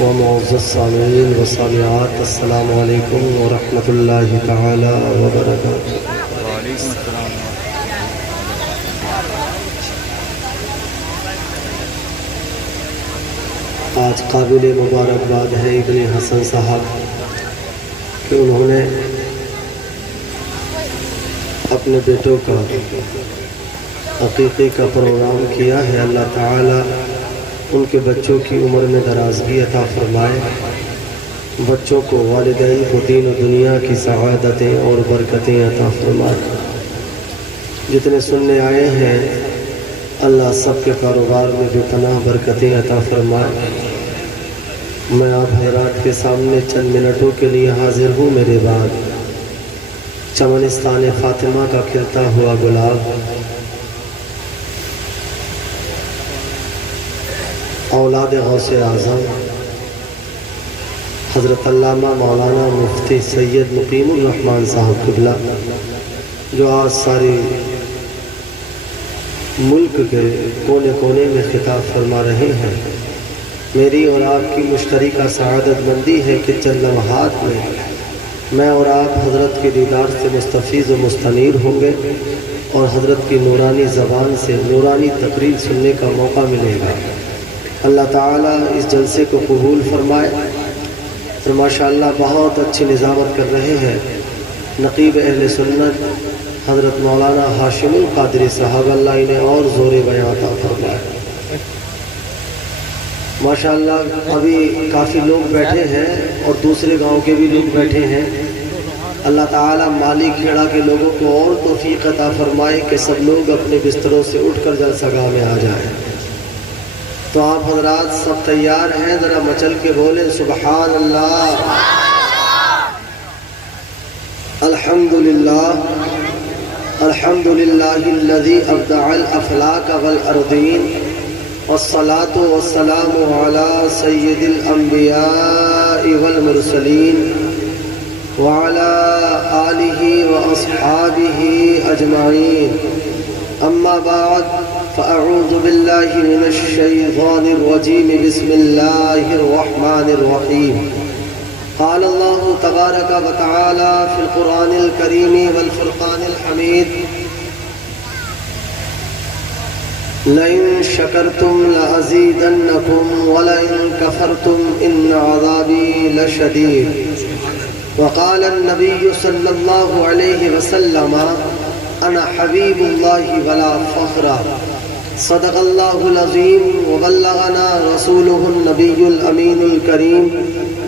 ومعزز سامعین و سامعات، السلام علیکم ورحمۃ اللہ تعالی وبرکاتہ۔ آج قابل مبارکباد ہے ابن حسن صاحب کہ انہوں نے اپنے بیٹوں کا عقیقے کا پروگرام کیا ہے۔ اللہ تعالی ان کے بچوں کی عمر میں درازگی عطا فرمائے، بچوں کو، والدین کو دین و دنیا کی سعادتیں اور برکتیں عطا فرمائے۔ جتنے سننے آئے ہیں اللہ سب کے کاروبار میں بے پناہ برکتیں عطا فرمائے۔ میں آپ حضرات کے سامنے چند منٹوں کے لیے حاضر ہوں۔ میرے بعد چمنستان فاطمہ کا کھلتا ہوا گلاب، اولاد غوث اعظم حضرت علامہ مولانا مفتی سید مقیم الرحمن صاحب قبلہ، جو آج ساری ملک کے کونے کونے میں خطاب فرما رہے ہیں، میری اور آپ کی مشترکہ سعادت مندی ہے کہ چند لمحات میں اور آپ حضرت کے دیدار سے مستفیض و مستنیر ہوں گے اور حضرت کی نورانی زبان سے نورانی تقریر سننے کا موقع ملے گا۔ اللہ تعالیٰ اس جلسے کو قبول فرمائے۔ اور ماشاءاللہ بہت اچھی نظامت کر رہے ہیں نقیب اہل سنت حضرت مولانا ہاشم القادری صاحب، اللہ انہیں اور زور بیان عطا فرمائے۔ ماشاءاللہ ابھی کافی لوگ بیٹھے ہیں اور دوسرے گاؤں کے بھی لوگ بیٹھے ہیں۔ اللہ تعالیٰ مالی کھیڑا کے لوگوں کو اور توفیق عطا فرمائے کہ سب لوگ اپنے بستروں سے اٹھ کر جلسہ گاہ میں آ جائیں۔ تو آپ حضرات سب تیار ہیں؟ ذرا مچل کے بولیں سبحان اللہ، الحمدللہ، الحمدللہ الذی ابدع الافلاک والارضین، والصلاة والسلام علی سید الانبیاء والمرسلین وعلی آلہ واصحابہ اجمعین، اما بعد فأعوذ باللہ من الشیطان الرجیم، بسم اللہ الرحمن الرحیم۔ قال اللہ تبارک و تعالی فی القرآن الکریم والفرقان الحمید، لئن شکرتم لأزیدنکم ولئن کفرتم ان عذابی لشدید۔ وقال النبی صلی اللہ علیہ وسلم انا حبیب اللہ ولا فخر، صدق اللہ العظیم وبلغنا رسولہ النبی الامین الکریم،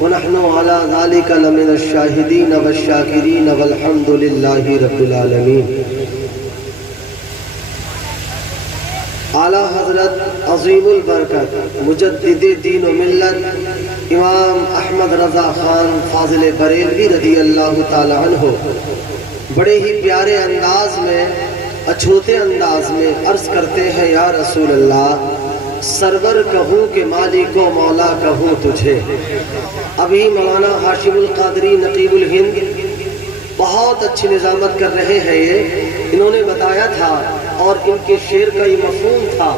ونحن على ذلك لمن الشاہدین والشاکرین والحمد للہ رب العالمین۔ اعلیٰ حضرت عظیم البرکت مجدد دین و ملت امام احمد رضا خان فاضل بریلوی رضی اللہ تعالی عنہ بڑے ہی پیارے انداز میں، اچھوتے انداز میں عرض کرتے ہیں، یا رسول اللہ سرور کہوں کہ مالک و مولا کہوں تجھے۔ ابھی مولانا ہاشم القادری نقیب الہند بہت اچھی نظامت کر رہے ہیں، یہ انہوں نے بتایا تھا اور ان کے شعر کا یہ مفہوم تھا۔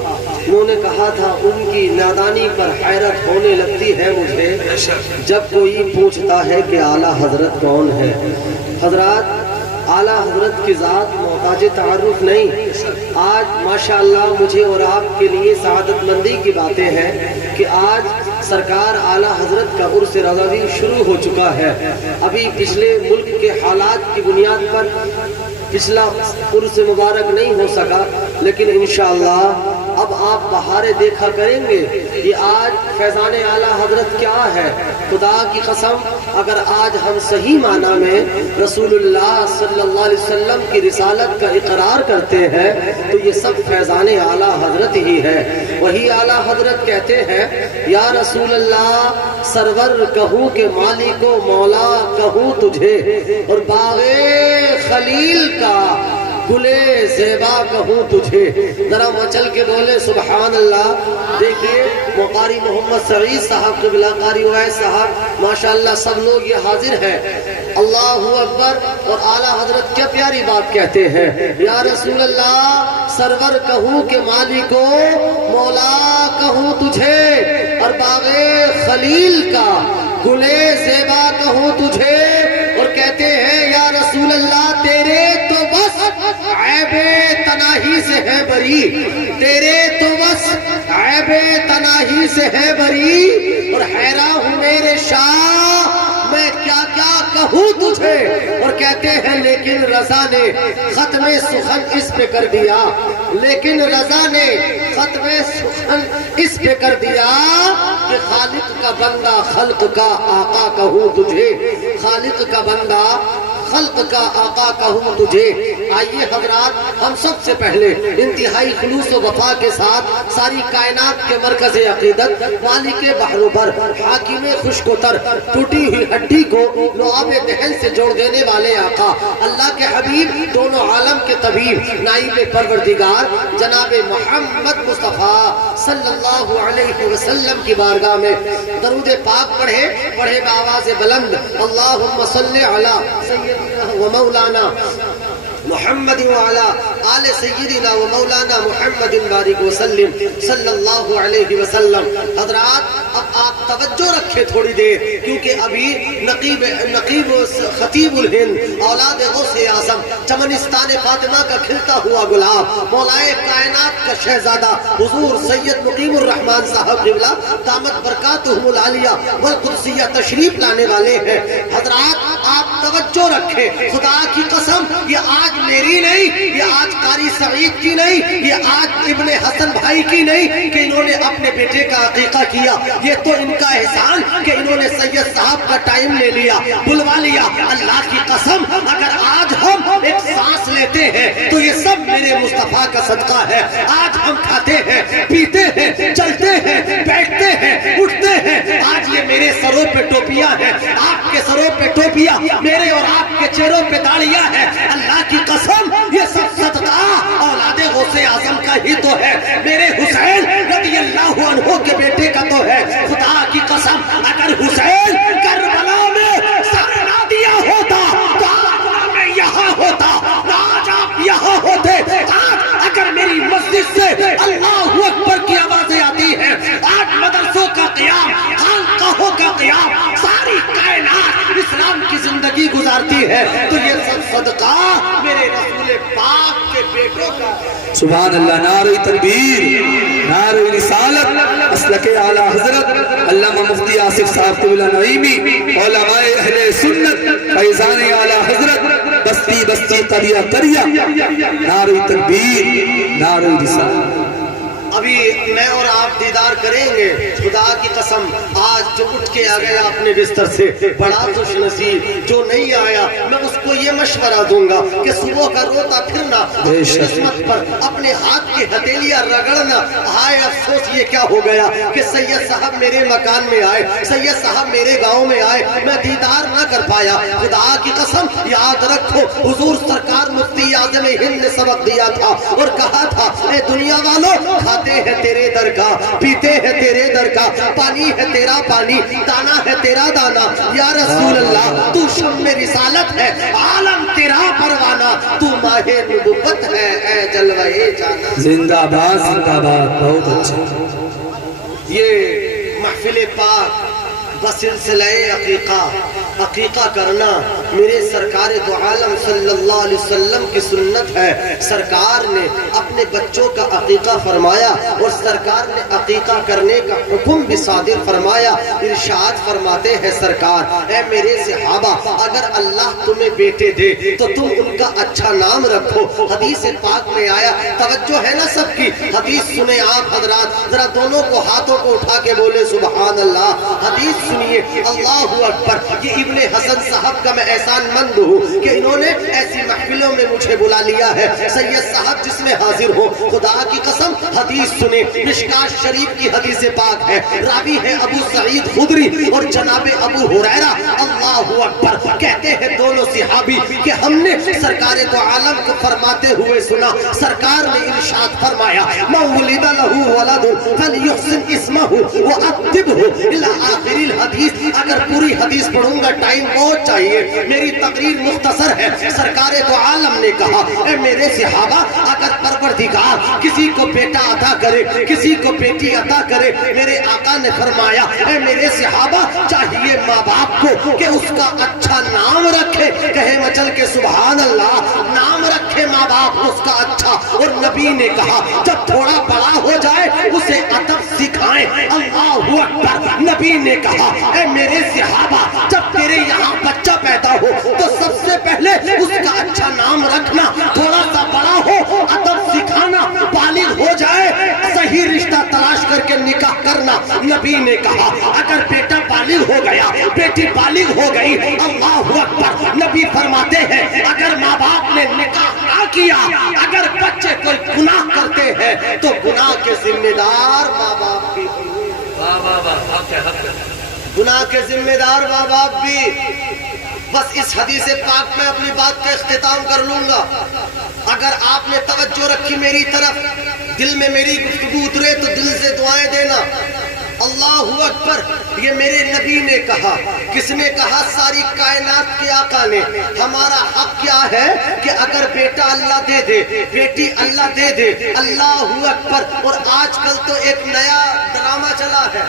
انہوں نے کہا تھا ان کی نادانی پر حیرت ہونے لگتی ہے مجھے جب کوئی پوچھتا ہے کہ اعلیٰ حضرت کون ہے۔ حضرات اعلیٰ حضرت کی ذات محتاج تعارف نہیں۔ آج ماشاءاللہ مجھے اور آپ کے لیے سعادت مندی کی باتیں ہیں کہ آج سرکار اعلیٰ حضرت کا عرس رضوی شروع ہو چکا ہے۔ ابھی پچھلے ملک کے حالات کی بنیاد پر پچھلا عرس مبارک نہیں ہو سکا، لیکن انشاءاللہ اب آپ بہاریں دیکھا کریں گے۔ یہ آج فیضان اعلیٰ حضرت کیا ہے؟ خدا کی قسم اگر آج ہم صحیح معنی میں رسول اللہ صلی اللہ علیہ وسلم کی رسالت کا اقرار کرتے ہیں تو یہ سب فیضان اعلیٰ حضرت ہی ہے۔ وہی اعلیٰ حضرت کہتے ہیں، یا رسول اللہ سرور کہوں کہ مالک و مولا کہوں تجھے، اور باغ خلیل کا گلے زیبا کہوں تجھے، ذرا مچل کے بولے سبحان اللہ۔ دیکھیے قاری محمد سعید صاحب قبلہ، قاری عویس صاحب، ماشاءاللہ سب لوگ یہ حاضر ہیں۔ اللہ اکبر۔ اور اعلیٰ حضرت کیا پیاری بات کہتے ہیں، یا رسول اللہ سرور کہوں کہ مالکو مولا کہوں تجھے، اور باغ خلیل کا گلے زیبا کہوں تجھے، اور کہتے ہیں یا رسول اللہ تیرے تو بس عیب تناہی سے ہے بری، تیرے تو بس عیب تناہی سے ہے بری، اور حیران ہوں میرے شاہ میں کیا کیا کہوں تجھے۔ اور کہتے ہیں لیکن رضا نے ختم سخن اس پہ کر دیا، لیکن رضا نے ختم سخن اس پہ کر دیا کہ خالق کا بندہ خلق کا آقا کہوں تجھے، خالق کا بندہ خلق کا آقا کہوں تجھے۔ آئیے حضرات ہم سب سے پہلے انتہائی خلوص و وفا کے ساتھ ساری کائنات کے مرکز عقیدت مالک بحر و بر حاکم خشک و تر ٹوٹی ہوئی ہڈی کو لعاب دہن سے جوڑ دینے والے آقا اللہ کے حبیب دونوں عالم کے طبیب نائب پروردگار جناب محمد مصطفیٰ صلی اللہ علیہ وسلم کی بارگاہ میں درود پاک پڑھے بآواز بلند اللہم صلی علی سیدنا و مولانا محمد وعلا آل سیدنا و مولانا محمد بارک وسلم صلی اللہ علیہ وسلم۔ حضرات اب آپ توجہ رکھیں تھوڑی دیر، کیونکہ ابھی نقیب خطیب الہند اولاد غوث اعظم چمنستان فاطمہ کا کھلتا ہوا گلاب مولائے کائنات کا شہزادہ حضور سید مقیم الرحمن صاحب قبلہ دامت برکاتہم العالیہ والقدسیہ تشریف لانے والے ہیں۔ حضرات آپ توجہ رکھیں، خدا کی قسم یہ آج میری نہیں، یہ آج قاری سعید کی نہیں، یہ آج ابن حسن بھائی کی نہیں کہ انہوں نے اپنے بیٹے کا عقیقہ کیا، یہ تو ان کا احسان کہ انہوں نے سید صاحب کا ٹائم لے لیا، بلوا لیا۔ اللہ کی قسم اگر آج ہم ایک سانس لیتے ہیں تو یہ سب میرے مصطفیٰ کا صدقہ ہے۔ آج ہم کھاتے ہیں، پیتے ہیں، چلتے ہیں، بیٹھتے ہیں، اٹھتے ہیں، آج یہ میرے سروں پہ ٹوپیاں ہیں، آپ کے سروں پہ ٹوپیاں، میرے اور آپ کے چہروں پہ داڑیاں ہیں۔ اللہ کی قسم یہ سب صدقہ اولاد غوث اعظم کا ہی تو ہے، میرے حسین رضی اللہ عنہ کے بیٹے کا تو ہے۔ خدا کی قسم اگر حسین کربلا میں سر نہ دیا ہوتا تو آج میں یہاں ہوتا، آج آپ یہاں ہوتے۔ آج اگر میری مسجد سے اللہ اکبر کی آوازیں آتی ہیں، آج مدرسوں کا قیام، خانقاہوں کا قیام، ساری کائنات اسلام کی زندگی گزارتی ہے، تو یہ سب صدقہ میرے رسول پاک کے بیٹوں کا۔ سبحان اللہ، نعرہ تکبیر، نعرہ رسالت، مسلک اعلیٰ حضرت علامہ مفتی آصف صاحب قبلہ نعیمی، علماء اہل سنت، فیضان اعلیٰ حضرت، بستی بستی قریہ قریہ، نعرہ تکبیر، نعرہ رسالت۔ ابھی میں اور آپ دیدار کریں گے، خدا کی قسم آج جو اٹھ کے آ گیا اپنے بستر سے بڑا خوش نصیب، جو نہیں آیا میں اس کو یہ مشورہ دوں گا کہ صبح کا روتا پھرنا اپنی قسمت پر اپنے ہاتھ کی ہتھیلیاں رگڑنا، ہائے افسوس یہ کیا ہو گیا کہ سید صاحب میرے مکان میں آئے، سید صاحب میرے گاؤں میں آئے، میں دیدار نہ کر پایا۔ خدا کی قسم یاد رکھو حضور سرکار مفتی اعظم ہند نے سبق دیا تھا اور کہا تھا اے دنیا والوں، کھاتے ہیں تیرے در کا، پیتے ہیں تیرے در کا، پانی ہے تیرا پانی، دانا ہے تیرا دانا، یا رسول اللہ تو شم رسالت ہے، عالم تیرا پروانہ، تو ماہ نبوت ہے اے جلوہ جانا۔ زندہ باد، زندہ باد، بہت اچھا۔ یہ محفل پاک بسلسلہ عقیقہ کرنا میرے سرکار دو عالم صلی اللہ علیہ وسلم کی سنت ہے۔ سرکار نے اپنے بچوں کا عقیقہ فرمایا اور سرکار نے عقیقہ کرنے کا حکم بھی صادر فرمایا۔ ارشاد فرماتے ہیں سرکار، اے میرے صحابہ اگر اللہ تمہیں بیٹے دے تو تم ان کا اچھا نام رکھو۔ حدیث پاک میں آیا، توجہ ہے نا سب کی، حدیث سنیں آپ حضرات، ذرا دونوں کو ہاتھوں کو اٹھا کے بولے سبحان اللہ۔ حدیث سنیے اللہ اکبر. یہ ابن حسن صاحب کا میں احسان مند ہوں کہ انہوں نے ایسی محفلوں میں مجھے بلا لیا ہے. سید صاحب جس میں حاضر ہو, خدا کی قسم حدیث سنے. مشکات شریف کی حدیث پاک ہے, راوی ہے ابو سعید خدری اور جناب ابو ہریرہ. اللہ اکبر. کہتے ہیں دونوں صحابی کہ ہم نے سرکار تو عالم کو فرماتے ہوئے سنا. سرکار نے ارشاد فرمایا من ولد له ولد فليحسن اسمه وادبه الى آخر الحدیث. اگر پوری حدیث پڑھوں گا ٹائم بہت چاہیے, میری تقریر مختصر ہے. سرکار تو عالم نے کہا اے میرے صحابہ, اگر پروردگار کسی کو بیٹا عطا کرے, کسی کو بیٹی عطا کرے, میرے آقا نے فرمایا اے میرے صحابہ چاہیے ماں باپ کو کہ اس کا اچھا نام رکھے. کہے مچل کے سبحان اللہ. نام رکھے ماں باپ اس کا اچھا. اور نبی نے کہا جب تھوڑا بڑا ہو جائے اسے ادب سکھائیں. اللہ اکبر. نبی نے کہا اے میرے صحابہ جب تیرے یہاں بچہ پیدا ہو تو سب سے پہلے اس کا اچھا نام رکھنا, تھوڑا سا بڑا ہو ادب سکھانا, بالغ ہو جائے صحیح رشتہ تلاش کر کے نکاح کرنا. نبی نے کہا اگر بیٹا بالغ ہو گیا, بیٹی بالغ ہو گئی, اللہ اکبر. نبی فرماتے ہیں اگر ماں باپ نے نکاح نہ کیا, اگر بچے کوئی گناہ کرتے ہیں تو گناہ کے ذمہ دار ماں باپ بھی. گناہ کے ذمہ دار ماں باپ بھی. بس اس حدیث پاک میں اپنی بات کا اختتام کر لوں گا. اگر آپ نے توجہ رکھی میری طرف, دل میں میری گفتگو اترے تو دل سے دعائیں دینا. اللہ اکبر. یہ میرے نبی نے کہا. کس نے کہا؟ ساری کائنات کے آقا نے. ہمارا حق کیا ہے کہ اگر بیٹا اللہ دے دے, بیٹی اللہ دے دے. اللہ اکبر. اور آج کل تو ایک نیا ڈرامہ چلا ہے.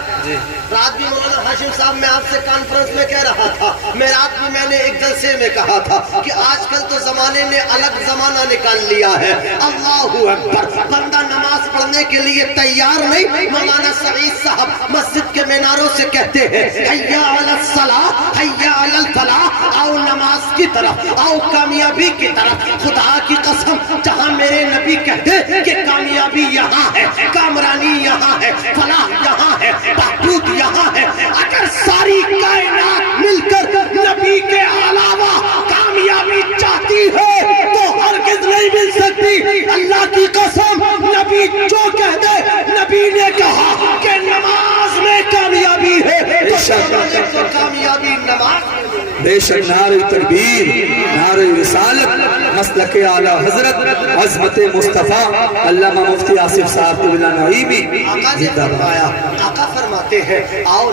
رات بھی مولانا ہاشم صاحب میں آپ سے کانفرنس میں کہہ رہا تھا, میں رات میں نے ایک جلسے میں کہا تھا کہ آج کل تو زمانے نے الگ زمانہ نکال لیا ہے. اللہ اکبر. بندہ نماز پڑھنے کے لیے تیار نہیں. مولانا سعید صاحب مسجد کے میناروں سے کہتے ہیں حیا علی الصلاۃ حیا علی الفلاح, آؤ نماز کی طرف, آؤ کامیابی کی طرف. خدا کی قسم جہاں میرے نبی کہتے کہ کامیابی یہاں ہے, کامرانی یہاں ہے, فلاح یہاں ہے, بہبود یہاں ہے. اگر ساری کائنات مل کر نبی کے علاوہ کامیابی چاہتی ہے تو ہرگز نہیں مل سکتی. اللہ کی قسم نبی جو کہہ دے, نبی نے کہا کہ نماز میں کامیابی ہے تو کامیابی نماز. بے شک نعرہ تکبیر, نعرہ رسالت, مسلک اعلی حضرت عظمت مصطفیٰ علامہ مفتی آصف صاحب طویلہ نعیمی. آقا فرماتے ہیں آؤ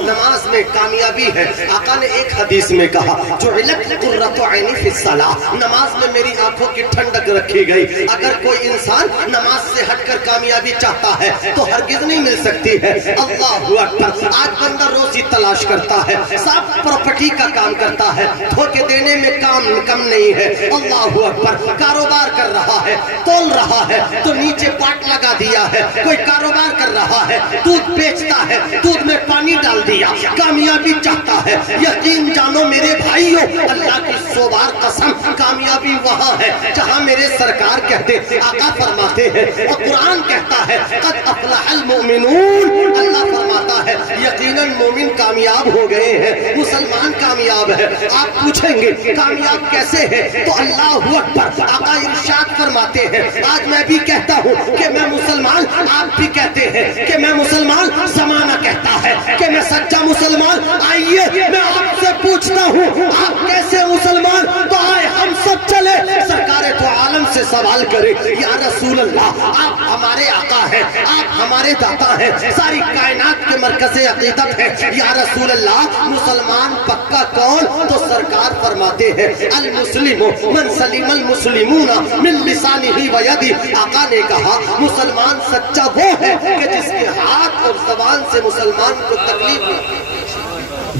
نماز میں کامیابی ہے. آقا نے ایک حدیث میں کہا جعلت قرۃ عینی فی الصلاۃ, نماز میں میری آنکھوں کی ٹھنڈک رکھی گئی. اگر کوئی انسان نماز سے ہٹ کر کامیابی چاہتا ہے تو ہرگز نہیں مل سکتی ہے. اللہ اکبر. آج بندہ روزی تلاش کرتا ہے, صاف پراپرٹی کا کام کرتا ہے, دھوکے دینے میں کام کم نہیں ہے. اللہ اکبر. کاروبار کر رہا ہے, تول رہا ہے تو نیچے پاٹ لگا دیا ہے. کوئی کاروبار کر رہا ہے, دودھ بیچتا ہے, دودھ میں پانی ڈال دیا, کامیابی چاہتا ہے. یقین جانو میرے بھائیو, اللہ کی سو بار قسم, کامیابی وہاں ہے جہاں میرے سرکار کہتے, آقا فرماتے ہیں اور قرآن کہتا ہے قد افلح المؤمنون. اللہ فرماتا ہے یقیناً مومن کامیاب ہو گئے ہیں, مسلمان کامیاب ہے. آپ پوچھیں گے کامیاب کیسے ہے تو اللہ اکبر. آقا ارشاد فرماتے ہیں آج میں بھی کہتا ہوں کہ میں مسلمان, آپ بھی کہتے ہیں کہ میں مسلمان, زمانہ کہتا ہے کہ میں سچا مسلمان. آئیے میں آپ سے پوچھتا ہوں آپ کیسے مسلمان, تو آئے ہم سب چلے سرکار تو عالم سے سوال کرے یا رسول اللہ آپ ہمارے آقا ہیں, آپ ہمارے داتا ہیں, ساری کائنات کے مرکز عقیدت ہے. یا رسول اللہ مسلمان پکا کون, تو سرکار فرماتے ہیں المسلم من سلم المسلمون من لسانہ و یدہ. آقا نے کہا مسلمان سچا وہ ہے کہ جس کے ہاتھ اور زبان سے مسلمان کو تکلیف نہیں.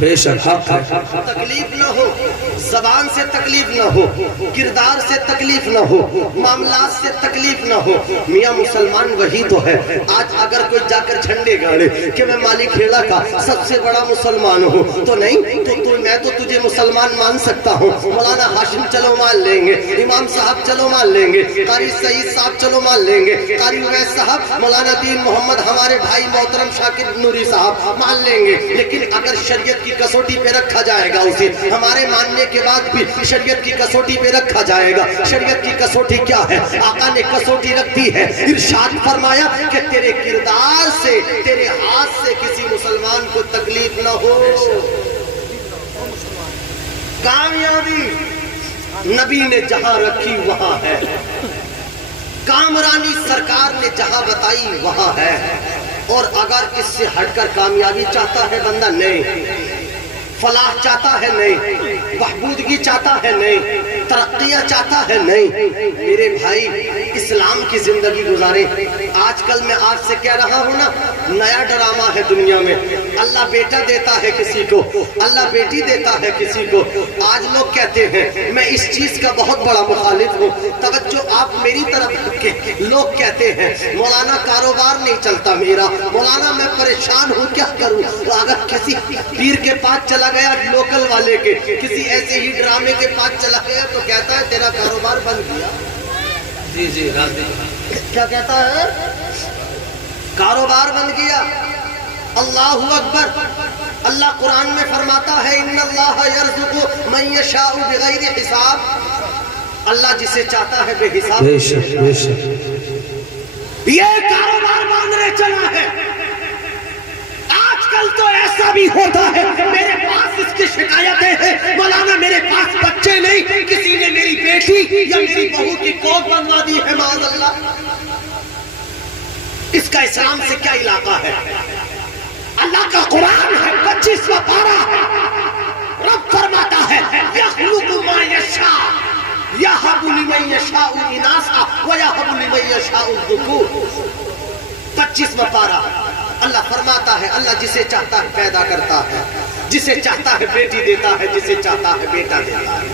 بے شک حق ہے. تکلیف نہ ہو، زبان سے تکلیف نہ ہو، کردار سے تکلیف نہ ہو، معاملات سے تکلیف نہ ہو. میاں مسلمان وہی تو ہے. آج اگر کوئی جا کر جھنڈے گاڑے کہ میں مالی کھیڑا کا سب سے بڑا مسلمان ہوں تو نہیں، تو میں تو تجھے مسلمان مان سکتا ہوں. مولانا ہاشم چلو مان لیں گے، امام صاحب چلو مان لیں گے، قاری سعید صاحب چلو مان لیں گے، قاری اویس صاحب، مولانا دین محمد ہمارے بھائی محترم شاکر نوری صاحب مان لیں گے. لیکن اگر شریعت کی کسوٹی پہ رکھا جائے گا اسے، ہمارے ماننے کے بعد بھی شریعت کی کسوٹی پہ رکھا جائے گا. شریعت کی کسوٹی کیا ہے؟ آقا نے کسوٹی رکھ دی ہے. ارشاد فرمایا کہ تیرے کردار سے، تیرے ہاتھ سے کسی مسلمان کو تکلیف نہ ہو. کامیابی نبی نے جہاں رکھی وہاں ہے، کامرانی سرکار نے جہاں بتائی وہاں ہے. اور اگر اس سے ہٹ کر کامیابی چاہتا ہے بندہ، نہیں، فلاح چاہتا ہے نہیں، بہبودگی چاہتا ہے نہیں، ترقیاں چاہتا ہے نہیں، میرے بھائی اسلام کی زندگی گزارے. آج کل میں آپ سے کہہ رہا ہوں نا، نیا ڈرامہ ہے دنیا میں. اللہ بیٹا دیتا ہے کسی کو، اللہ بیٹی دیتا ہے کسی کو. آج لوگ کہتے ہیں، میں اس چیز کا بہت بڑا مخالف ہوں، توجہ آپ میری طرف رکھیں. لوگ کہتے ہیں مولانا کاروبار نہیں چلتا میرا، مولانا میں پریشان ہوں کیا کروں. اگر کسی پیر کے پاس چلا گیا، لوکل والے کے، کسی ایسے ہی ڈرامے کے پاس چلا گیا تو کہتا ہے تیرا کاروبار بند کیا. جی جی کیا کہتا ہے؟ کاروبار بند کیا. اللہ اکبر. اللہ قرآن میں فرماتا ہے ان اللہ یرزق من یشاء بغیر حساب. اللہ جسے چاہتا ہے بے حساب. بے شک بے شک. یہ کاروبار باندھنے چلا ہے. آج کل تو ایسا بھی ہوتا ہے، میرے پاس اس کی شکایتیں ہیں، مولانا میرے پاس بچے نہیں، کسی نے میری بیٹی یا میری بہو کی کوکھ بنوا دی ہے، معاذ اللہ. اس کا اسلام سے کیا علاقہ ہے؟ اللہ کا قرآن ہے 25واں پارہ. رب فرماتا ہے یخلق ما یشاء یہب لمن یشاء اناثا ویہب لمن یشاء الذکور. 25واں پارہ. اللہ فرماتا ہے اللہ جسے چاہتا ہے پیدا کرتا ہے، جسے چاہتا ہے بیٹی دیتا ہے، جسے چاہتا ہے بیٹا دیتا ہے.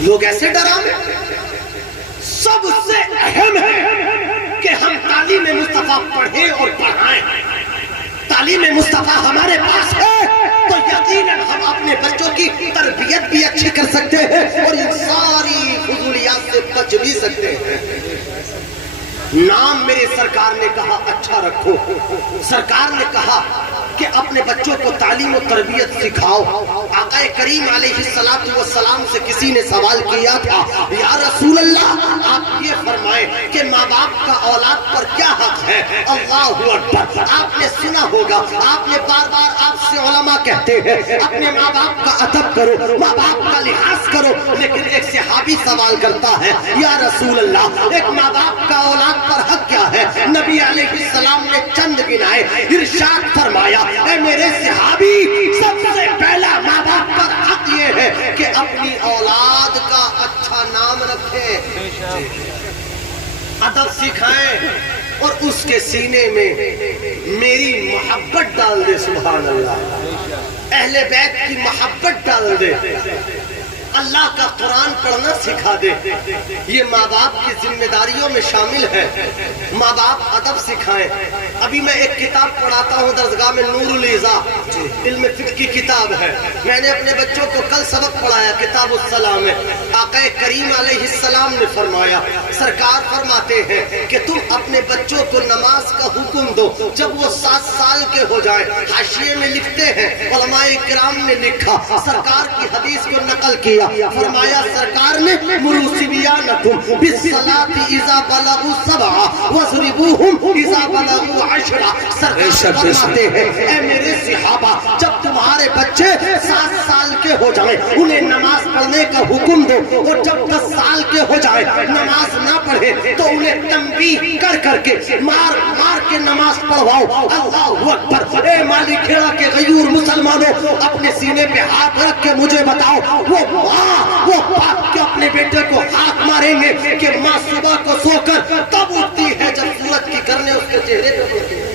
لوگ ایسے ڈرامے. سب سے اہم ہے کہ ہم تعلیم مصطفیٰ پڑھیں اور پڑھائیں. تعلیم مصطفیٰ ہمارے پاس ہے تو یقیناً ہم اپنے بچوں کی تربیت بھی اچھی کر سکتے ہیں اور ان ساری فضولیات سے بچ بھی سکتے ہیں. نام میرے سرکار نے کہا اچھا رکھو. سرکار نے کہا کہ اپنے بچوں کو تعلیم و تربیت سکھاؤ. آقا کریم علیہ السلام سے کسی نے سوال کیا تھا، یا رسول اللہ آپ یہ فرمائیں کہ ماں باپ کا اولاد پر کیا حق ہے؟ اللہ اکبر. آپ نے سنا ہوگا، آپ نے بار بار آپ سے علماء کہتے ہیں اپنے ماں باپ کا ادب کرو، ماں باپ کا لحاظ کرو. لیکن ایک صحابی سوال کرتا ہے، یا رسول اللہ ایک ماں باپ کا اولاد پر حق کیا ہے؟ نبی علیہ السلام نے چند گنائے. ارشاد فرمایا، اے میرے صحابی سب سے پہلا ماں باپ پر حق یہ ہے کہ اپنی اولاد کا اچھا نام رکھیں، ادب سکھائیں اور اس کے سینے میں میری محبت ڈال دے. سبحان اللہ. اہل بیت کی محبت ڈال دے، اللہ کا قرآن پڑھنا سکھا دے. یہ ماں باپ کی ذمہ داریوں میں شامل ہے. ماں باپ ادب سکھائیں. ابھی میں ایک کتاب پڑھاتا ہوں درسگاہ میں، نور الاضاء، علم فقہ کی کتاب ہے. میں نے اپنے بچوں کو کل سبق پڑھایا، کتاب السلام میں. آقا کریم علیہ السلام نے فرمایا، سرکار فرماتے ہیں کہ تم اپنے بچوں کو نماز کا حکم دو جب وہ 7 سال کے ہو جائیں. حاشیے میں لکھتے ہیں، علماء کرام نے لکھا، سرکار کی حدیث کو نقل کیا. فرمایا سرکار نے مروا صبیانکم بالصلاۃ اذا بلغوا 7 واضربوہم اذا بلغوا 10. سرکار فرماتے ہیں اے میرے صحابہ جب تمہارے بچے 7 سال کے ہو جائیں انہیں نماز پڑھنے کا حکم دو، اور جب 10 سال کے ہو جائیں نماز نہ پڑھے تو انہیں تنبیہ کر کر کے مار مار کے نماز پڑھواؤ. اللہ اکبر. اے مالی کھیڑا کے غیور مسلمانوں، اپنے سینے پہ ہاتھ رکھ کے مجھے بتاؤ، وہ باپ کے اپنے بیٹے کو ہاتھ ماریں گے کہ ماں صبح کو سو کر تب اٹھتی ہے جب سورج کی کرنیں اس کے چہرے پہ پڑتی ہیں.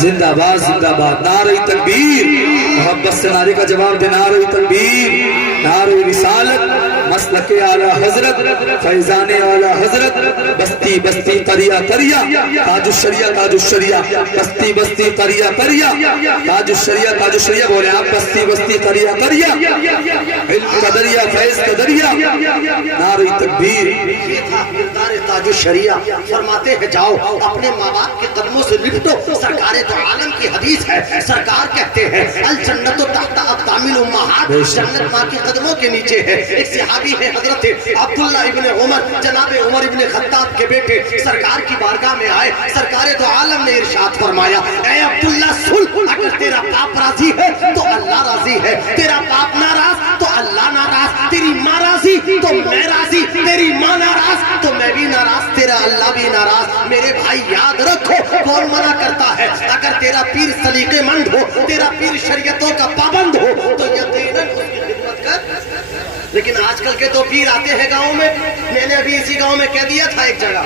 زندہ باد نعرہ تکبیر محبت سے نعرے کا جواب دے نعرہ تکبیر نعرہ رسالت مسلک اعلی حضرت فیضان اعلی حضرت بستی بستی قریہ قریہ تاج الشریعہ بستی بستی قریہ قریہ تاج الشریعہ بولے آپ بستی بستی قریہ قریہ علم کا دریا فیض کا دریا نعرہ تکبیر۔ یہ تھا کردار تاج الشریعہ۔ فرماتے ہیں جاؤ اپنے ماں باپ کے قدموں سے لپٹو۔ سرکار دو عالم کی حدیث ہے، سرکار کہتے ہیں الجنت تحت اقدام الامہات، جنت ماں کے قدموں کے نیچے ہے۔ ایک صحابی ہے حضرت عبداللہ ابن عمر، جناب عمر ابن خطاب کے بیٹے، سرکار کی بارگاہ میں آئے۔ سرکار دو عالم نے ارشاد فرمایا اے عبداللہ سن، اگر تیرا باپ راضی ہے تو اللہ راضی ہے، تیرا باپ ناراض تو اللہ ناراض، تیری ماں راضی تو میں راضی، تیری ماں ناراض تو میں بھی ناراض، تیرا اللہ بھی ناراض۔ میرے بھائی یاد رکھو کون منع کرتا ہے؟ اگر تیرا پیر سلیقے مند ہو، تیرا پیر شریعتوں کا پابند ہو تو یقیناً اس کی خدمت کر۔ لیکن آج کل کے تو پیر آتے ہیں گاؤں میں، میں نے ابھی اسی گاؤں میں کہہ دیا تھا ایک جگہ،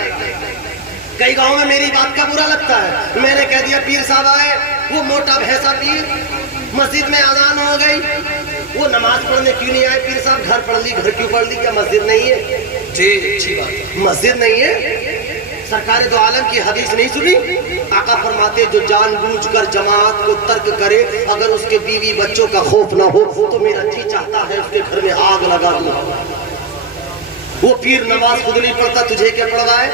کئی گاؤں میں میری بات کا برا لگتا ہے، میں نے کہہ دیا پیر صاحب آئے، وہ موٹا بھینسا پیر، مسجد میں اذان ہو گئی، وہ نماز پڑھنے کیوں نہیں آئے؟ پیر صاحب گھر پڑھ لی، گھر کیوں پڑھ لی؟ کیا مسجد نہیں ہے؟ جی اچھی بات، مسجد نہیں ہے؟ سرکار دو عالم کی حدیث نہیں سنی؟ آقا فرماتے جو جان بوجھ کر جماعت کو ترک کرے، اگر اس کے بیوی بچوں کا خوف نہ ہو تو میرا جی چاہتا ہے اس کے گھر میں آگ لگا دوں۔ وہ پیر نماز خود نہیں پڑھتا، تجھے کیا پڑھوائے؟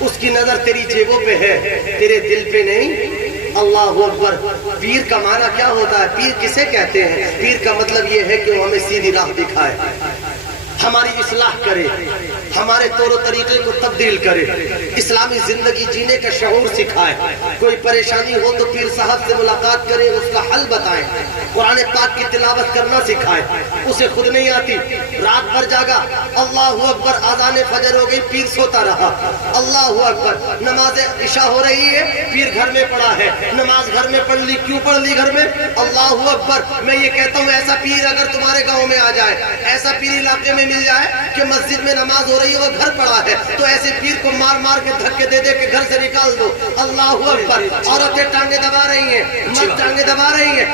اس کی نظر تیری جیبوں پہ ہے، تیرے دل پہ نہیں۔ اللہ اکبر۔ پیر کا معنی کیا ہوتا ہے؟ پیر کسے کہتے ہیں؟ پیر کا مطلب یہ ہے کہ وہ ہمیں سیدھی راہ دکھائے، ہماری اصلاح کرے، ہمارے طور و طریقے کو تبدیل کرے، اسلامی زندگی جینے کا شعور سکھائے۔ کوئی پریشانی ہو تو پیر صاحب سے ملاقات کرے، اس کا حل بتائیں، قرآن پاک کی تلاوت کرنا سکھائے۔ اسے خود نہیں آتی، رات بھر جاگا، اللہ اکبر، اذان فجر ہو گئی، پیر سوتا رہا، اللہ اکبر، نماز عشاء ہو رہی ہے، پیر گھر میں پڑا ہے، نماز گھر میں پڑھ لی، کیوں پڑھ لی گھر میں؟ اللہ اکبر۔ میں یہ کہتا ہوں ایسا پیر اگر تمہارے گاؤں میں آ جائے، ایسا پیر علاقے میں مل جائے کہ مسجد میں نماز ہو رہی ہے وہ گھر پڑا ہے، تو ایسے پیر کو مار مار کے دھکے دے دے کے گھر سے نکال دو۔ اللہ اکبر۔ عورتیں ٹانگیں دبا رہی ہیں، مرد ٹانگیں دبا رہی ہیں،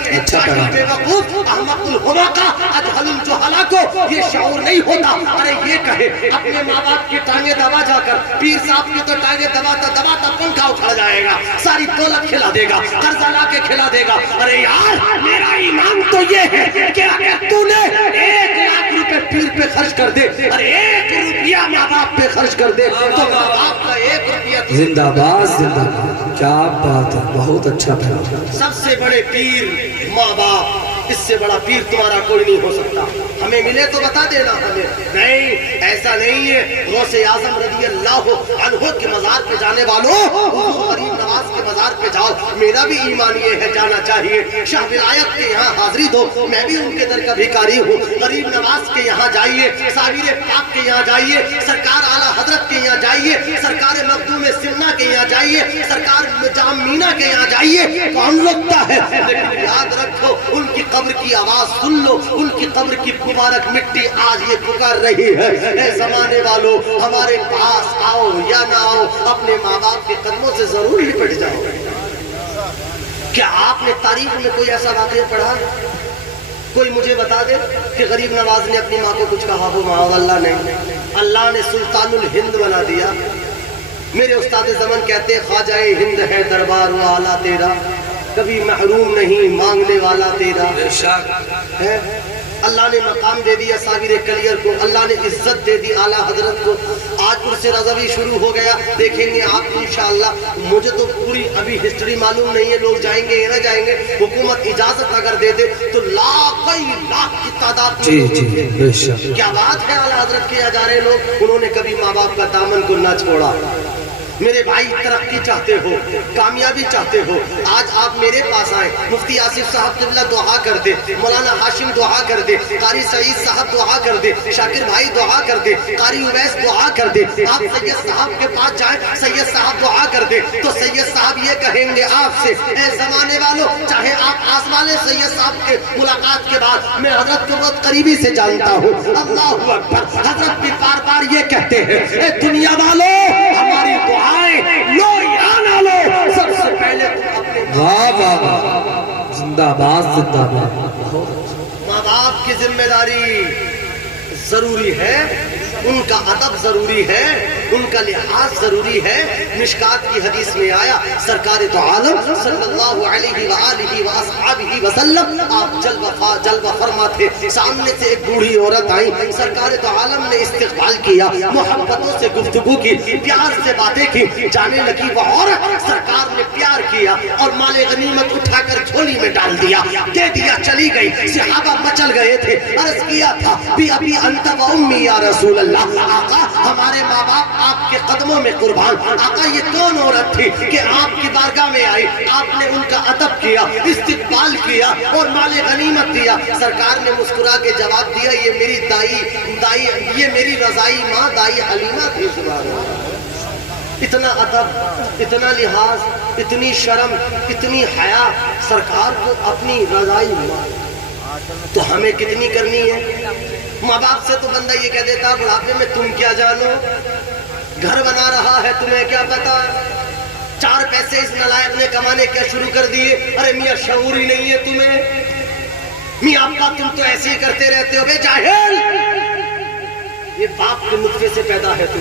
بے وقوف احمق الحماقہ اجہل الجہلا کو یہ شعور نہیں ہوتا۔ ارے یہ کہے اپنے ماں باپ کی ٹانگیں دبا جا کر، پیر صاحب کی تو ٹانگیں دباتا دباتا پنکھا اکھڑ جائے گا، ساری دولت کھلا دے گا، قرضہ لا کے کھلا دے گا۔ ارے یار میرا ایمان تو یہ ہے کہ اگر تو نے 1 لاکھ روپے پیر پہ خرچ کر دے اور 1 روپیہ ماں باپ پہ خرچ کر دے تو ماں باپ کا 1 روپیہ زندہ باد کیا بات ہے، بہت اچھا تھا۔ سب سے بڑے پیر ماں باپ، اس سے بڑا پیر تمہارا کوئی نہیں ہو سکتا۔ ہمیں ملے تو بتا دینا ہمیں، نہیں ایسا نہیں ہے۔ غوث اعظم رضی اللہ عنہ کے مزار پہ جانے والوں، حضور غریب نواز کے مزار پہ جاؤ، میرا بھی ایمان یہ ہے جانا چاہیے۔ شاہ ولایت کے یہاں حاضری دو، میں بھی ان کے در کا بھیکاری ہوں۔ غریب نواز کے یہاں جائیے، صابر پاک کے یہاں جائیے، سرکار اعلیٰ حضرت کے یہاں جائیے، سرکار مخدوم سمنا کے یہاں جائیے، سرکار جام مینا کے یہاں جائیے، کون لگتا ہے؟ لیکن یاد رکھو ان کی قبر کی آواز سن لو، ان کی قبر کی مبارک مٹی آج یہ پکار رہی ہے، اے زمانے والوں ہمارے پاس آؤ یا نہ آؤ، اپنے ماں باپ کے قدموں سے ضرور لپٹ جاؤ۔ کیا آپ نے تاریخ میں کوئی ایسا واقعہ پڑھا؟ کوئی مجھے بتا دے کہ غریب نواز نے اپنی ماں کو کچھ کہا ہو؟ معاذ اللہ نہیں، اللہ نے سلطان الہند بنا دیا۔ میرے استاد زمن کہتے خواجہ ہند ہے دربار والا تیرا، کبھی محروم نہیں مانگنے والا تیرا ہے۔ اللہ نے مقام دے دیا صابر کلیر کو، اللہ نے عزت دے دی اعلیٰ حضرت کو۔ آج عرص رضوی شروع ہو گیا، دیکھیں گے آپ انشاءاللہ۔ مجھے تو پوری ابھی ہسٹری معلوم نہیں ہے، لوگ جائیں گے یا نہ جائیں گے، حکومت اجازت اگر دے دے تو لاکھ کی تعداد میں۔ کیا بات ہے، اعلیٰ حضرت کے یہاں جا رہے لوگ، انہوں نے کبھی ماں باپ کا دامن کو نہ چھوڑا۔ میرے بھائی ترقی چاہتے ہو، کامیابی چاہتے ہو، آج آپ میرے پاس آئیں، مفتی آصف صاحب قبلہ دعا کر دے، مولانا ہاشم دعا کر دے، قاری سعید صاحب دعا کر دے، شاکر بھائی دعا کر دے، قاری اویس دعا کر دے۔ آپ سید صاحب کے پاس جائیں، سید صاحب دعا کر دے تو سید صاحب یہ کہیں گے آپ سے، اے زمانے والوں، چاہے آپ آسمانے سید صاحب کے ملاقات کے بعد میں حضرت کو بہت قریبی سے جانتا ہوں، اللہ اکبر، حضرت بھی بار بار یہ کہتے ہیں، اے دنیا والوں ہماری دعا لو یا نہ لو، سب سے پہلے تم اپنے واہ واہ واہ، زندہ باد زندہ باد۔ ماں باپ کی ذمہ داری ضروری ہے، ان کا ادب ضروری ہے، ان کا لحاظ ضروری ہے۔ مشکات کی حدیث میں آیا سرکار تو عالم صلی اللہ علیہ وآلہ وآصحابہ وسلم آپ جلوہ فرما تھے، سامنے سے ایک بوڑھی عورت آئی، سرکار تو عالم نے استقبال کیا، محبتوں سے گفتگو کی، پیار سے باتیں کی، جانے لگی وہ عورت، سرکار نے پیار کیا اور مال غنیمت اٹھا کر جھولی میں ڈال دیا، دے دیا، چلی گئی۔ صحابہ مچل گئے تھے، عرض کیا تھا بی ابی انت و امی یا رسول اللہ، آقا ہمارے ماں باپ آپ کے قدموں میں قربان، آقا یہ کون عورت تھی کہ آپ کی بارگاہ میں آئی، آپ نے ان کا ادب کیا، استقبال کیا اور مال غنیمت دیا؟ سرکار نے مسکرا کے جواب دیا یہ میری دائی یہ میری رضائی ماں دائی حلیمہ تھی۔ سبحان اللہ، اتنا ادب، اتنا لحاظ، اتنی شرم، اتنی حیا سرکار کو اپنی رضائی ماں، تو ہمیں کتنی کرنی ہے؟ ماں باپ سے تو بندہ یہ کہہ دیتا بڑھاپے میں تم کیا جانو، گھر بنا رہا ہے تمہیں کیا پتا، چار پیسے اس نالائق نے کمانے کیا شروع کر دیے، ارے میاں شعور ہی نہیں ہے تمہیں، میاں ابا تم تو ایسے ہی کرتے رہتے ہو، بے جاہل، یہ باپ کے نطفے سے پیدا ہے تو۔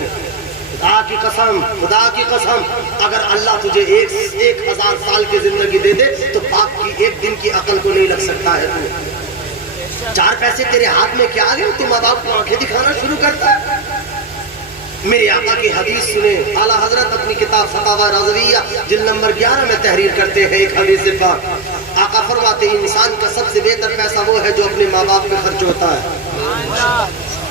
خدا کی قسم اگر اللہ تجھے 1000 سال کی زندگی دے دے تو باپ کی ایک دن کی عقل کو نہیں لگ سکتا ہے تو۔ چار پیسے تیرے ہاتھ میں کیا گئے تو ماں باپ کو آنکھیں دکھانا شروع کرتا ہے۔ میرے آقا کی حدیث سنیں، اعلیٰ حضرت اپنی کتاب فتاوی رضویہ جلد نمبر 11 میں تحریر کرتے ہیں ایک حدیث پاک، آقا فرماتے ہیں انسان کا سب سے بہتر پیسہ وہ ہے جو اپنے ماں باپ پہ خرچ ہوتا ہے۔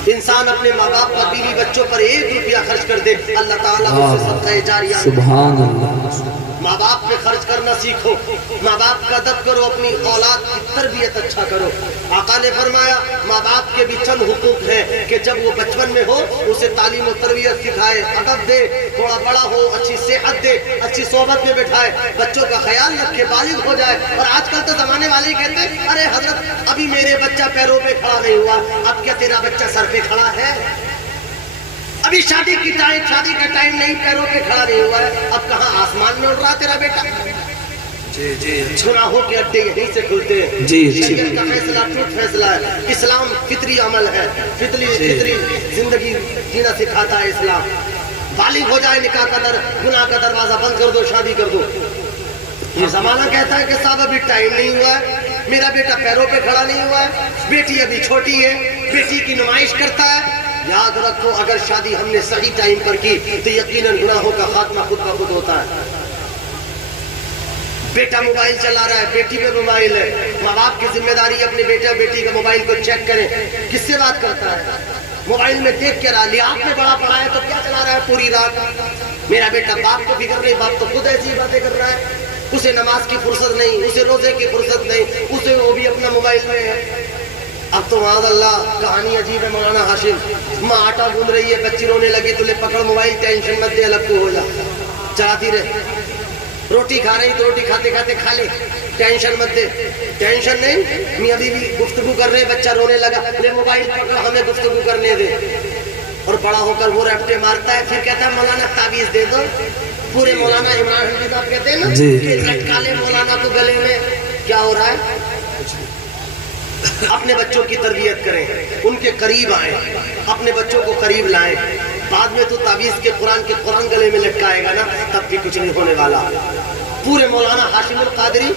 انسان اپنے ماں باپ پر، بیوی بچوں پر 1 روپیہ خرچ کر دے، اللہ تعالیٰ اسے صدقہ جاریہ۔ سبحان اللہ۔ ماں باپ پہ خرچ کرنا سیکھو، ماں باپ کا ادب کرو، اپنی اولاد کی تربیت اچھا کرو۔ آقا نے فرمایا ماں باپ کے بھی چند حقوق ہیں کہ جب وہ بچپن میں ہو اسے تعلیم و تربیت سکھائے، ادب دے، تھوڑا بڑا ہو اچھی صحت دے، اچھی صحبت میں بٹھائے، بچوں کا خیال رکھے، بالغ ہو جائے۔ اور آج کل تو زمانے والے کہتے ہیں ارے حضرت ابھی میرے بچہ پیروں پہ کھڑا نہیں ہوا، اب کیا تیرا بچہ سر پہ کھڑا ہے؟ ابھی شادی کا ٹائم نہیں، پیروں پہ کھڑا نہیں ہوا ہے، اب کہاں آسمان میں اڑ رہا تیرا بیٹا؟ گناہوں کے اڈے یہیں سے کھلتے ہیں۔ شریعت کا فیصلہ ٹوٹ فیصلہ ہے، اسلام فطری عمل ہے، فطری زندگی جینا سکھاتا ہے اسلام۔ بالغ ہو جائے نکاح کا گناہ کا دروازہ بند کر دو، شادی کر دو۔ یہ زمانہ کہتا ہے کہ صاحب ابھی ٹائم نہیں ہوا ہے، میرا بیٹا پیروں پہ کھڑا نہیں ہوا ہے، بیٹی ابھی چھوٹی ہے، بیٹی کی نمائش کرتا ہے۔ یاد رکھو اگر شادی ہم نے صحیح ٹائم پر کی تو یقیناً گناہوں کا خاتمہ خود کا خود ہوتا ہے۔ بیٹا موبائل چلا رہا ہے، بیٹی پہ موبائل ہے، ماں باپ کی ذمہ داری اپنے بیٹے بیٹی کا موبائل کو چیک کریں، کس سے بات کرتا ہے، موبائل میں دیکھ کے رہا، لیاقت میں بڑا پڑا ہے تو کیا چلا رہا ہے پوری رات۔ میرا بیٹا باپ کو فکر نہیں، باپ تو خود ایسی باتیں کر رہا ہے، اسے نماز کی فرصت نہیں، اسے روزے کی فرصت نہیں، اسے وہ بھی اپنا موبائل میں ہے۔ اب تو معاذ اللہ کہانی عجیب ہے مولانا ہاشم، ماں آٹا گوندھ رہی ہے، بچی رونے لگی تو لے پکڑ موبائل، ٹینشن مت دے، الگ تو ہو جا، چلاتی رہے۔ روٹی کھا رہی تو روٹی کھاتے کھاتے کھا لے، ٹینشن مت دے، ٹینشن نہیں، میاں بیوی گفتگو کر رہے، بچہ رونے لگا، لے موبائل پکڑ، ہمیں گفتگو کرنے دے۔ اور بڑا ہو کر وہ رپٹے مارتا ہے، پھر کہتا ہے مولانا تعویذ دے دو، پورے مولانا عمران حنفی صاحب کہتے ہیں نا کہ لٹکا لے مولانا کو گلے میں۔ کیا ہو رہا ہے؟ اپنے بچوں کی تربیت کریں، ان کے قریب آئیں، اپنے بچوں کو قریب لائیں۔ بعد میں تو تعویذ کے قرآن گلے میں لٹکائے گا نا، تب بھی کچھ نہیں ہونے والا۔ پورے مولانا ہاشم القادری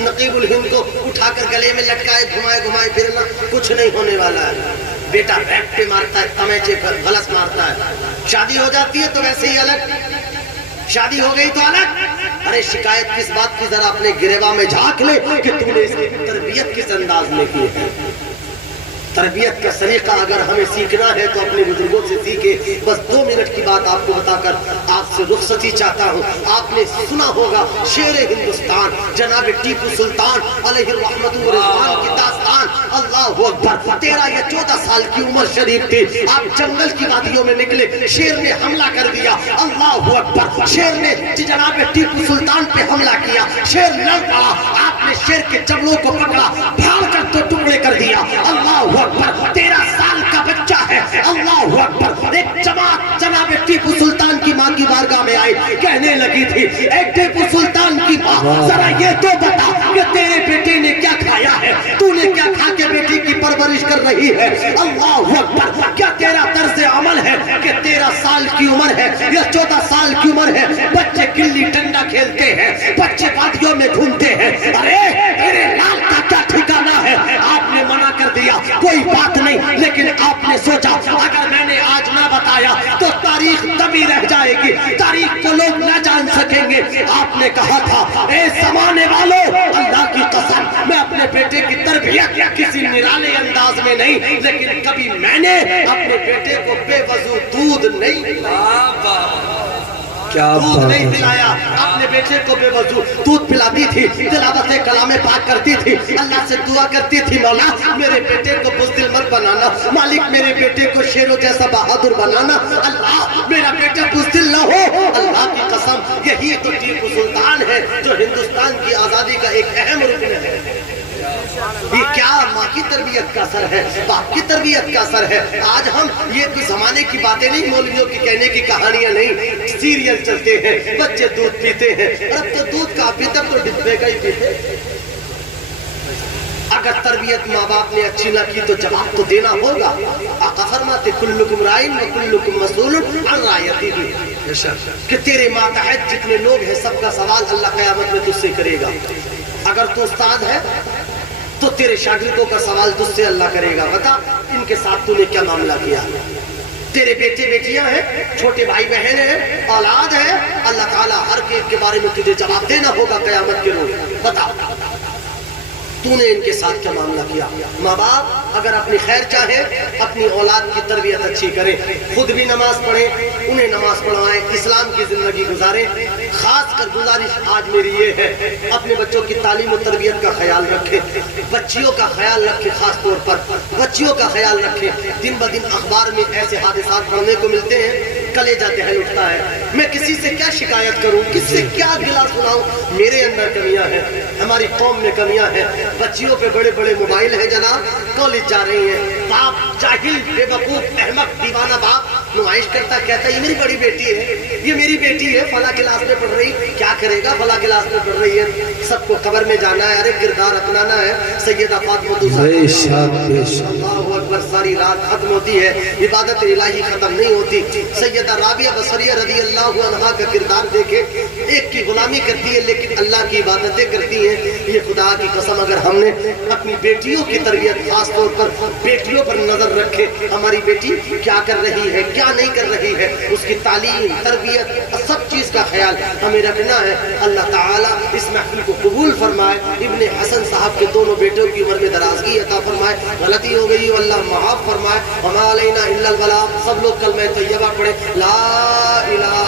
نقیب الہند کو اٹھا کر گلے میں لٹکائے، گھمائے پھرنا، کچھ نہیں ہونے والا ہے۔ بیٹا بیٹ پہ مارتا ہے، تمیچے پر غلط مارتا ہے، شادی ہو جاتی ہے تو ویسے ہی الگ، شادی ہو گئی تو الگ۔ ارے شکایت کس بات کی، ذرا اپنے گریباں میں جھانک لے کہ تم نے اس کی تربیت کس انداز میں کی ہے۔ تربیت کا طریقہ اگر ہمیں سیکھنا ہے تو اپنے بزرگوں سے سیکھے۔ بس 2 منٹ کی بات آپ کو بتا کر آپ سے رخصتی چاہتا ہوں۔ آپ نے سنا ہوگا شیر ہندوستان جناب ٹیپو سلطان علیہ رحمت و رضوان کی داستان۔ اللہ اکبر، 13 یا 14 سال کی عمر شریف تھی، آپ جنگل کی وادیوں میں نکلے، شیر نے حملہ کر دیا۔ اللہ اکبر، شیر نے جناب ٹیپو سلطان پہ حملہ کیا، شیر لڑ پڑا، آپ نے شیر کے جبڑوں کو پکڑا، پھاڑ کر 2 ٹکڑے کر دیا۔ اللہ اکبر، 13 سال کا بچہ ہے۔ اللہ اکبر، ایک جماعت جناب ٹیپو سلطان کی ماں کی کی بارگاہ میں آئی, کہنے لگی تھی اے ٹیپو سلطان کی ماں, ذرا یہ تو بتا کہ تیرے بیٹے نے کیا کھایا ہے, تو نے کیا کھا کے بیٹی کی پرورش کر رہی ہے. اللہ اکبر, کیا تیرا طرز عمل ہے کہ 13 سال کی عمر ہے یا 14 سال کی عمر ہے, بچے گلی ڈنڈا کھیلتے ہیں, بچے وادیوں میں گھومتے ہیں, ارے تیرے لال کا کیا ٹھکانہ ہے. آپ نے منع کر دیا, کوئی بات نہیں, لیکن آپ نے سوچا اگر میں نے آج نہ بتایا تو تاریخ دبی رہ جائے گی, تاریخ کو لوگ نہ جان سکیں گے. آپ نے کہا تھا اے زمانے والوں, اللہ کی قسم میں اپنے بیٹے کی تربیت کسی نرالے انداز میں نہیں, لیکن کبھی میں نے اپنے بیٹے کو بے وضو دودھ نہیں پلایا. اپنے بیٹے کو بے وضو دودھ پلاتی تھی, تلاوت کلام پاک کرتی تھی, اللہ سے دعا کرتی تھی مولا میرے بیٹے کو بزدل مت بنانا, مالک میرے بیٹے کو شیروں جیسا بہادر بنانا, اللہ میرا بیٹا بزدل نہ ہو. اللہ کی قسم یہی تو ٹیپو سلطان ہے جو ہندوستان کی آزادی کا ایک اہم رکن ہے. یہ کیا ماں کی تربیت کا اثر ہے, باپ کی تربیت کا اثر ہے. آج ہم یہ کوئی زمانے کی باتیں نہیں, مولویوں کی کہنے کی کہانیاں نہیں, سیریل چلتے ہیں, بچے دودھ پیتے ہیں, اور اب تو دودھ کا پیتے تو ڈبے کا ہی پیتے. اگر تربیت ماں باپ نے اچھی نہ کی تو جواب تو دینا ہوگا. آقا فرماتے کلکم رائن و کلکم مسئول عن رعیتہ, کہ تیرے ماتحت جتنے لوگ ہیں سب کا سوال اللہ قیامت میں تجھ سے کرے گا. اگر تو استاد ہے تو تیرے شاگردوں کا سوال تجھ سے اللہ کرے گا, بتا ان کے ساتھ تو نے کیا معاملہ کیا. تیرے بیٹے بیٹیاں ہیں, چھوٹے بھائی بہن ہیں, اولاد ہے, اللہ تعالیٰ ہر ایک کے بارے میں تجھے جواب دینا ہوگا قیامت کے روز. بتا تو نے ان کے ساتھ کیا معاملہ کیا. ماں باپ اگر اپنی خیر چاہیں, اپنی اولاد کی تربیت اچھی کریں, خود بھی نماز پڑھیں, انہیں نماز پڑھوائیں, اسلام کی زندگی گزاریں. خاص کر گزارش آج میری یہ ہے, اپنے بچوں کی تعلیم و تربیت کا خیال رکھیں, بچیوں کا خیال رکھیں, خاص طور پر بچیوں کا خیال رکھیں. دن بدن اخبار میں ایسے حادثات پڑھنے کو ملتے ہیں, کلیجہ دہل اٹھتا ہے. میں کسی سے کیا شکایت کروں, کس سے کیا گلہ سناؤں, میرے اندر کمیاں ہیں, ہماری قوم میں کمیاں ہیں. بچیوں پہ بڑے بڑے موبائل ہیں جناب, کالج جا رہی ہیں, باپ جاہل بے وقوف احمق دیوانہ باپ نمائش کرتا, کہتا ہے یہ میری بڑی بیٹی ہے, یہ میری بیٹی ہے, فلاں کلاس میں پڑھ رہی. کیا کرے گا, فلاں کلاس میں پڑھ رہی ہے, سب کو قبر میں جانا ہے, ارے کردار اپنانا ہے. سیدہ فاطمہ اللہ اکبر, ساری رات ختم ہوتی ہے, عبادت الہی ختم نہیں ہوتی. سیدہ رابعہ بصریہ رضی اللہ عنہا کا کردار دیکھے, ایک کی غلامی کرتی ہے لیکن اللہ کی عبادتیں کرتی ہیں. یہ خدا کی قسم اگر ہم نے اپنی بیٹیوں کی تربیت, خاص طور پر بیٹیوں پر نظر رکھے, ہماری بیٹی کیا کر رہی ہے, کیا نہیں کر رہی ہے, اس کی تعلیم, تربیت, سب چیز کا خیال ہمیں رکھنا ہے. اللہ تعالیٰ اس محفل کو قبول فرمائے. ابن حسن صاحب کے دونوں بیٹوں کی عمر میں درازگی عطا فرمائے, غلطی ہو گئی اللہ معاف فرمائے. وما علینا الا البلاغ. سب لوگ کلمہ طیبہ پڑھیں, لا الہ